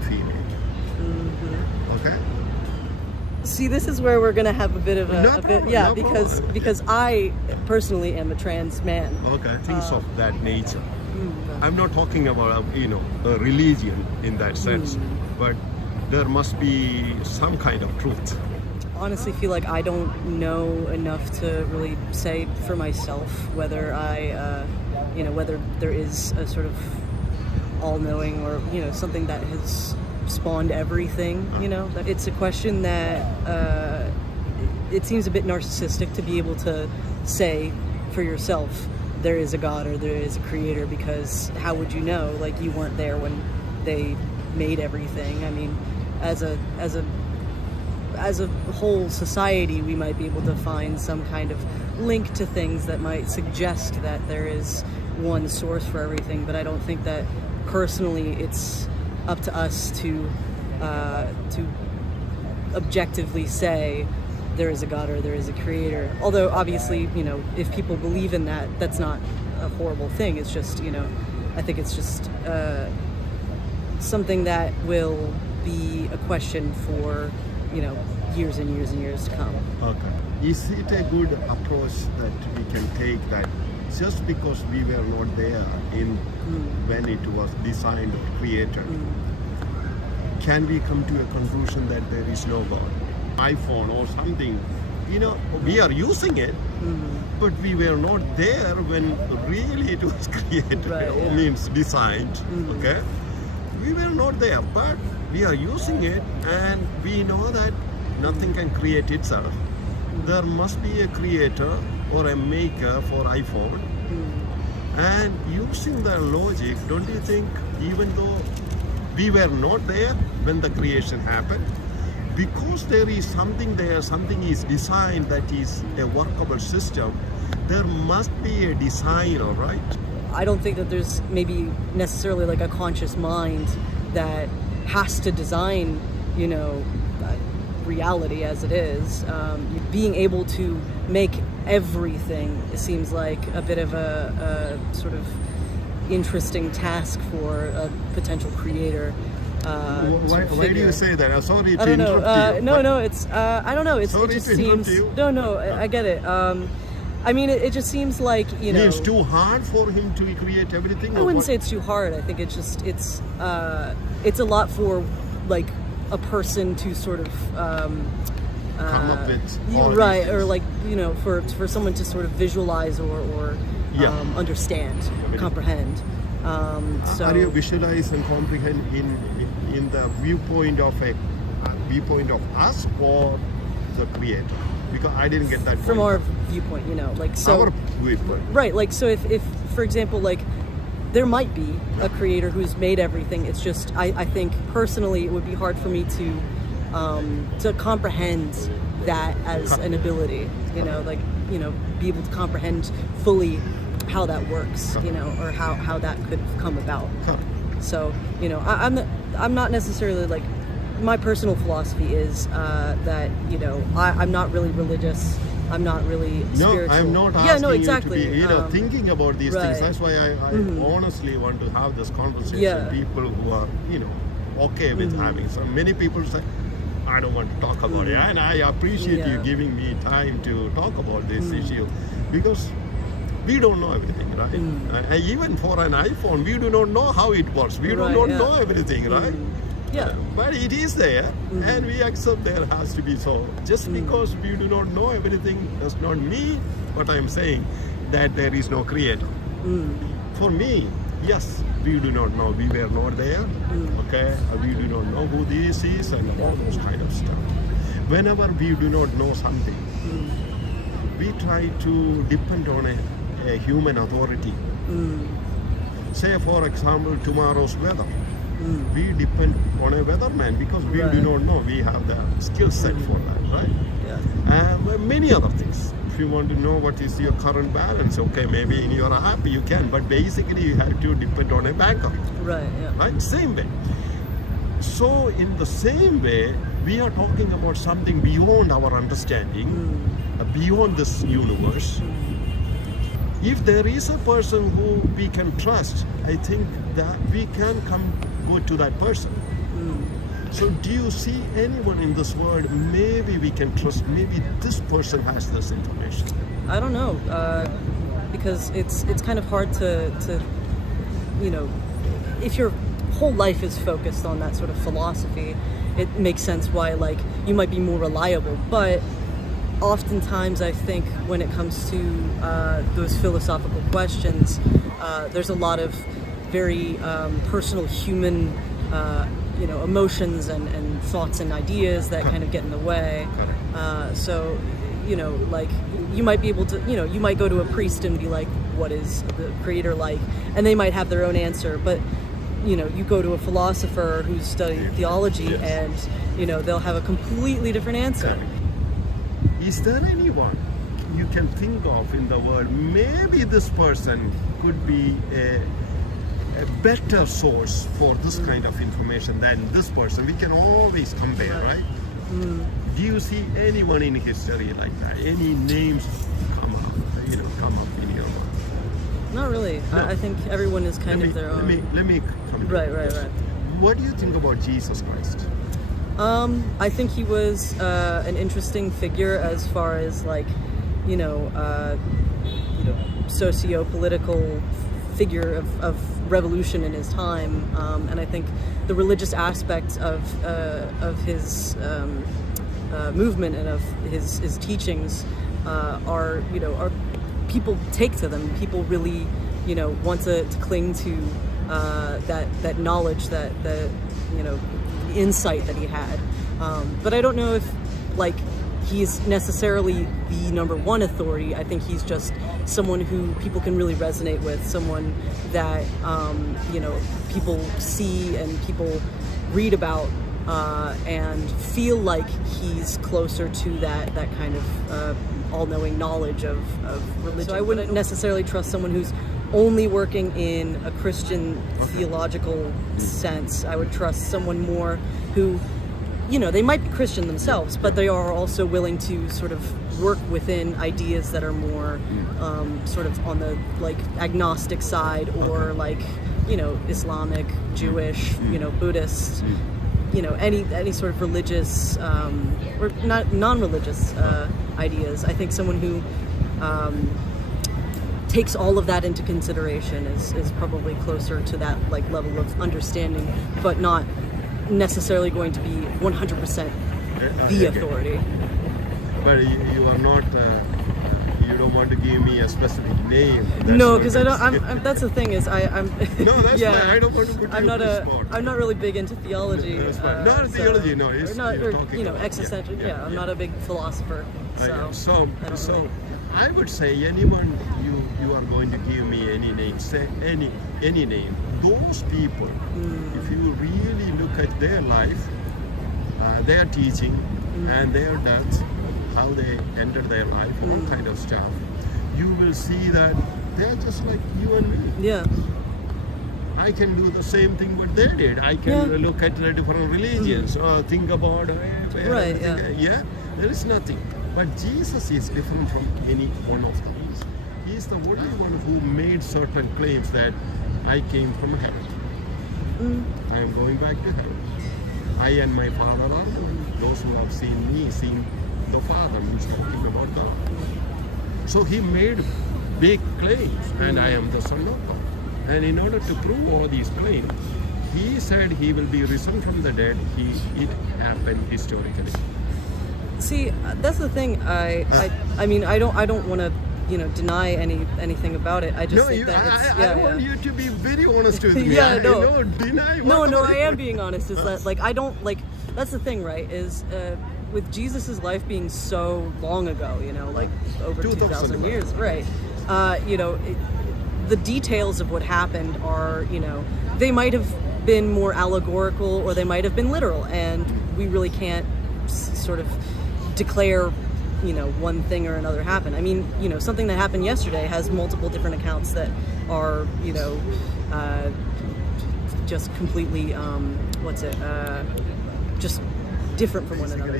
can feel it. Okay? See, this is where we're gonna have a bit of No problem, no problem. because I personally am a trans man. Okay, things of that nature. I'm not talking about a religion in that sense, but there must be some kind of truth. Honestly, feel like I don't know enough to really say for myself whether whether there is a sort of all-knowing or something that has spawned everything. That it's a question that it seems a bit narcissistic to be able to say for yourself there is a God or there is a creator, because how would you know? Like, you weren't there when they made everything. I mean, as a whole society, we might be able to find some kind of link to things that might suggest that there is one source for everything, but I don't think that personally it's up to us to objectively say there is a God or there is a creator. Although obviously, if people believe in that, that's not a horrible thing. It's just, I think it's just something that will be a question for, years and years and years to come. Okay. Is it a good approach that we can take that just because we were not there when it was designed or created, can we come to a conclusion that there is no God? iPhone or something, we are using it, but we were not there when really it was created, Right, means designed, okay? We were not there, but we are using it, and we know that nothing can create itself. There must be a creator or a maker for iPhone. And using the logic, don't you think, even though we were not there when the creation happened, because there is something there, something is designed that is a workable system, there must be a designer, right? I don't think that there's maybe necessarily like a conscious mind that has to design, reality as it is. Being able to make everything, it seems like a bit of a sort of interesting task for a potential creator. Why do you say that? Sorry to I don't know. interrupt you. No, it's I don't know. It Sorry just to interrupt seems. you. No, I get it. I mean, it just seems like It's too hard for him to create everything. I wouldn't say it's too hard. I think it's a lot for like a person to sort of come up with all right, these or things. like for someone to sort of visualize or understand, comprehend. So Are you visualize and comprehend in the viewpoint of us or the creator? Because I didn't get that from point. our viewpoint, like so. Our viewpoint. Right, like so if for example, like there might be a creator who's made everything. It's just I think personally it would be hard for me to comprehend that as an ability, be able to comprehend fully how that works, or how that could come about. So, I'm not necessarily like, my personal philosophy is that, I'm not really religious. I'm not really spiritual. No, I'm not asking exactly. you to be, thinking about these things. right. That's why I honestly want to have this conversation. Yeah. People who are, okay with having. So many people say, I don't want to talk about it. And I appreciate you giving me time to talk about this issue, because we don't know everything, right? Even for an iPhone, we do not know how it works. We do not know everything, right? Yeah. But it is there, and we accept there has to be so. Just because we do not know everything does not mean what I'm saying, that there is no creator. For me, yes, we do not know. We were not there, okay? We do not know who this is and all those kind of stuff. Whenever we do not know something, we try to depend on a human authority. Say, for example, tomorrow's weather. We depend on a weatherman because we do not know. We have the skill set for that, right? Yeah. Many other things. If you want to know what is your current balance, okay, maybe in your app you can, but basically you have to depend on a backup. Right, yeah. Right? Same way. So in the same way, we are talking about something beyond our understanding, beyond this universe. If there is a person who we can trust, I think that we can go to that person. So do you see anyone in this world maybe we can trust, maybe this person has this information? I don't know, because it's kind of hard to if your whole life is focused on that sort of philosophy, it makes sense why like you might be more reliable. But oftentimes I think when it comes to those philosophical questions, there's a lot of very personal human emotions and thoughts and ideas that kind of get in the way. So like you might be able to, you might go to a priest and be like, what is the creator like? And they might have their own answer, but you go to a philosopher who's studied theology and they'll have a completely different answer. Is there anyone you can think of in the world, maybe this person could be a better source for this kind of information than this person? We can always compare, right? Do you see anyone in history like that? Any names come up in your mind? Not really. No. I think everyone is kind of their own. Let me come. Right. What do you think about Jesus Christ? I think he was an interesting figure as far as like, socio-political figure of revolution in his time, and I think the religious aspects of his movement and of his teachings are people take to them. People really want to cling to that knowledge, that insight that he had. But I don't know if like he's necessarily the number one authority. I think he's just someone who people can really resonate with, someone that people see and people read about and feel like he's closer to that kind of all-knowing knowledge of religion. So I wouldn't necessarily trust someone who's only working in a Christian theological sense. I would trust someone more who, they might be Christian themselves, but they are also willing to sort of work within ideas that are more sort of on the like agnostic side, or like, Islamic, Jewish, Buddhist, any sort of religious or not non-religious ideas. I think someone who takes all of that into consideration is probably closer to that like level of understanding, but not necessarily going to be 100% the authority. But you are not. You don't want to give me a specific name. No, because I don't. That's the thing is I'm. No, that's yeah, fine. I don't want to put you on the spot. I'm not really big into theology. That's fine. Not theology, no. It's talking about, existential. Yeah, I'm not a big philosopher. So I would say anyone you are going to give me any name, say any name. Those people, if you really look at their life, their teaching, and their death, how they entered their life, all kind of stuff, you will see that they're just like you and me. Yeah. I can do the same thing what they did. I can look at the different religions, think about right. There is nothing. But Jesus is different from any one of these. He is the only one who made certain claims that I came from heaven. I am going back to heaven. I and my Father are one. Those who have seen me, seen the Father, means talking about God. So he made big claims, and I am the Son of God. And in order to prove all these claims, he said he will be risen from the dead. It happened historically. See, that's the thing. I mean, I don't want to, deny anything about it. I just think that I want you to be very honest with me. Deny. No, I am being honest. Is that like I don't like. That's the thing, right? Is with Jesus's life being so long ago, like over 2,000 years, right? The details of what happened are, they might have been more allegorical or they might have been literal, and we really can't sort of declare one thing or another happened. I mean, something that happened yesterday has multiple different accounts that are just completely just different from one another.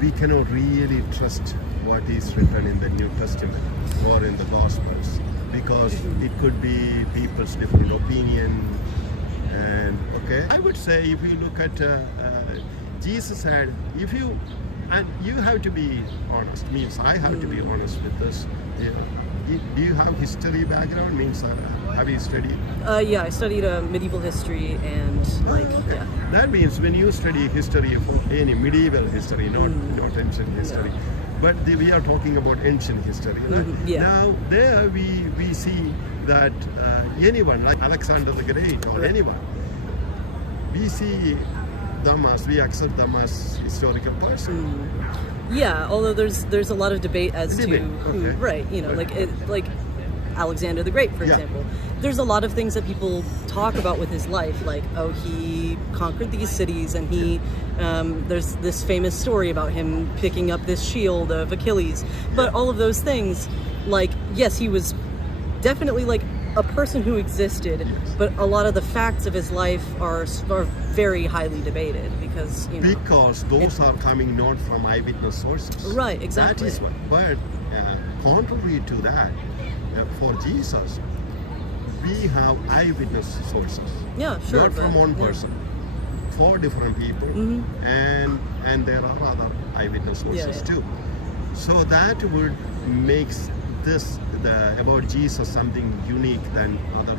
We cannot really trust what is written in the New Testament or in the Gospels, because it could be people's different opinion, And okay, I would say if you look at Jesus said, if you and you have to be honest. Means I have to be honest with this. You know, do you have history background? Means have you studied? Yeah, I studied medieval history and yeah. That means when you study history for any medieval history, not ancient history, but we are talking about ancient history. Right? Yeah. Now there we see that anyone like Alexander the Great or anyone, we see them as we accept them as historical person. Yeah, although there's a lot of debate as to who, right? You know, like Alexander the Great, for example. There's a lot of things that people talk about with his life, like, oh, he conquered these cities, and he there's this famous story about him picking up this shield of Achilles. But all of those things, like, yes, he was definitely like a person who existed, but a lot of the facts of his life are very highly debated because, you know, because those are coming not from eyewitness sources. Right, exactly. That is what. But contrary to that, for Jesus, we have eyewitness sources. Yeah, sure. Not from one person, 4 different people, and there are other eyewitness sources too. So that would makes this about Jesus something unique than other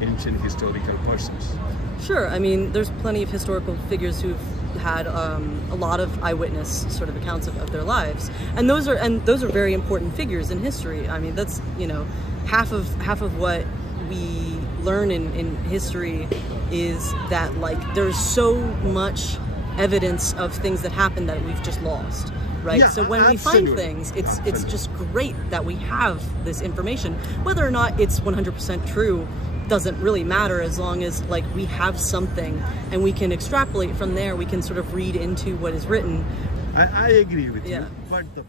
ancient historical persons. Sure. I mean, there's plenty of historical figures who've had a lot of eyewitness sort of accounts of their lives, and those are very important figures in history. I mean, that's, you know, half of what we learn in history is that, like, there's so much evidence of things that happened that we've just lost. Right. Yeah, so when we find things, it's just great that we have this information. Whether or not it's 100% true doesn't really matter, as long as, like, we have something and we can extrapolate from there. We can sort of read into what is written. I agree with you, but the